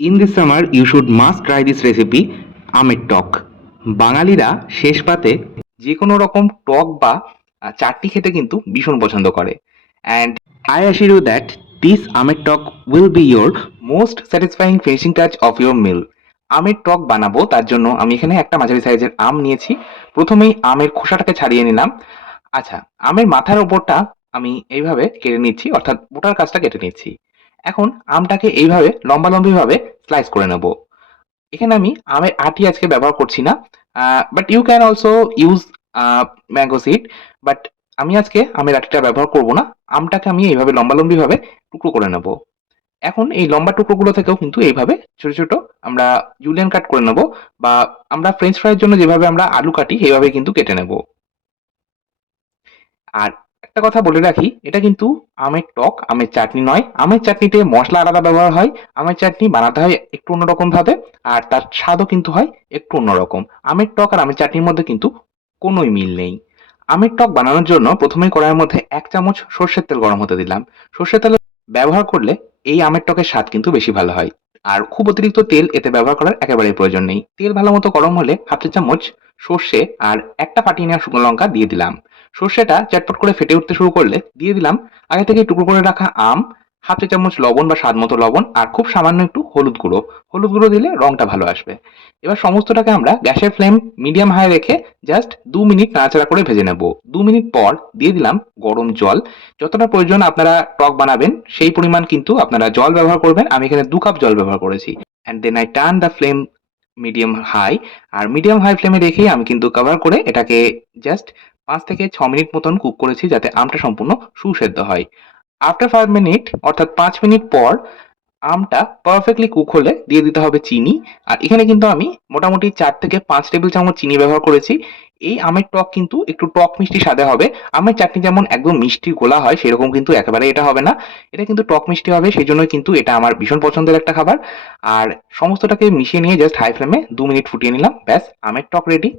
In this summer you should must try this recipe আমের টক বাঙালিরা শেষ পাতে যে কোনো রকম টক বা চাটনি খেতে কিন্তু ভীষণ পছন্দ করে। And I assure you that this আমের টক will be your most satisfying finishing touch of your meal আমের টক বানাবো, তার জন্য আমি এখানে একটা মাঝারি সাইজের আম নিয়েছি। প্রথমেই আমের খোসাটাকে ছাড়িয়ে নিলাম। আচ্ছা আমের মাথার ওপরটা আমি এইভাবে কেটে নিচ্ছি, অর্থাৎ বোটার কাজটা কেটে নিচ্ছি। এখন আমটাকে এইভাবে লম্বা লম্বিভাবে স্লাইস করে নেব। এখানে আমি আমের আটি আজকে ব্যবহার করছি না but you can also use mango seed but আমি আজকে আমের আটিটা ব্যবহার করব না, আমটাকে আমি এইভাবে লম্বা লম্বিভাবে টুকরো করে নেব। এখন এই লম্বা টুকরোগুলো থেকেও কিন্তু এইভাবে ছোট ছোট আমরা জুলিয়ান কাট করে নেব, বা আমরা ফ্রেঞ্চ ফ্রাইয়ের জন্য যেভাবে আমরা আলু কাটি, সেইভাবে কিন্তু কেটে নেব। আর একটা কথা বলে রাখি, এটা কিন্তু আমের টক, আমের চাটনি নয়। আমের চাটনিতে মশলা আলাদা ব্যবহার হয়, আমের চাটনি বানাতে হয় একটু অন্যরকম ভাবে, আর তার স্বাদও কিন্তু হয় একটু অন্যরকম আমের টক আর আমের চাটনির মধ্যে কিন্তু কোনোই মিল নেই। আমের টক বানানোর জন্য প্রথমেই কড়াইয়ের মধ্যে এক চামচ সর্ষের তেল গরম হতে দিলাম। সর্ষের তেল ব্যবহার করলে এই আমের টকের স্বাদ কিন্তু বেশি ভালো হয়। আর খুব অতিরিক্ত তেল এতে ব্যবহার করার একেবারেই প্রয়োজন নেই। তেল ভালো মতো গরম হলে হাফ চামচ সর্ষে আর একটা ফাটিয়ে নেওয়া শুকনো লঙ্কা দিয়ে দিলাম। সর্ষেটা চটপট করে ফেটে উঠতে শুরু করলে দিয়ে দিলাম আগে থেকে টুকরো করে রাখা আম, হাফ চা চামচ লবণ বা স্বাদ মতো লবণ আর খুব সামান্য একটু হলুদ গুঁড়ো। হলুদ গুঁড়ো দিলে রংটা ভালো আসবে। এবার সমস্তটাকে আমরা গ্যাসের ফ্লেম মিডিয়াম হাই রেখে জাস্ট দু মিনিট নাড়াচাড়া করে ভেজে নেব। দু মিনিট পর দিয়ে দিলাম গরম জল। যতটা প্রয়োজন আপনারা টক বানাবেন, সেই পরিমাণ কিন্তু আপনারা জল ব্যবহার করবেন। আমি এখানে দু কাপ জল ব্যবহার করেছি। And then I turn the flame medium high R medium high ফ্লেমে রেখেই আমি কিন্তু কভার করে এটাকে জাস্ট পাঁচ থেকে ছ মিনিট মতন কুক করেছি যাতে আমটা সম্পূর্ণ সুসেদ্ধ হয়। আফটার ফাইভ মিনিট অর্থাৎ পাঁচ মিনিট পর, আমটা পারফেক্টলি কুক হলে দিয়ে দিতে হবে চিনি। আর এখানে কিন্তু আমি মোটামুটি চার থেকে পাঁচ টেবিল চামচ চিনি ব্যবহার করেছি। এই আমের টক কিন্তু একটু টক মিষ্টি স্বাদে হবে। আমের চাটনি যেমন একদম মিষ্টি গোলা হয়, সেরকম কিন্তু একেবারে এটা হবে না। এটা কিন্তু টক মিষ্টি হবে সেই জন্যই কিন্তু এটা আমার ভীষণ পছন্দের একটা খাবার। আর সমস্তটাকে মিশিয়ে নিয়ে জাস্ট হাই ফ্লেমে দু মিনিট ফুটিয়ে নিলাম। ব্যাস, আমের টক রেডি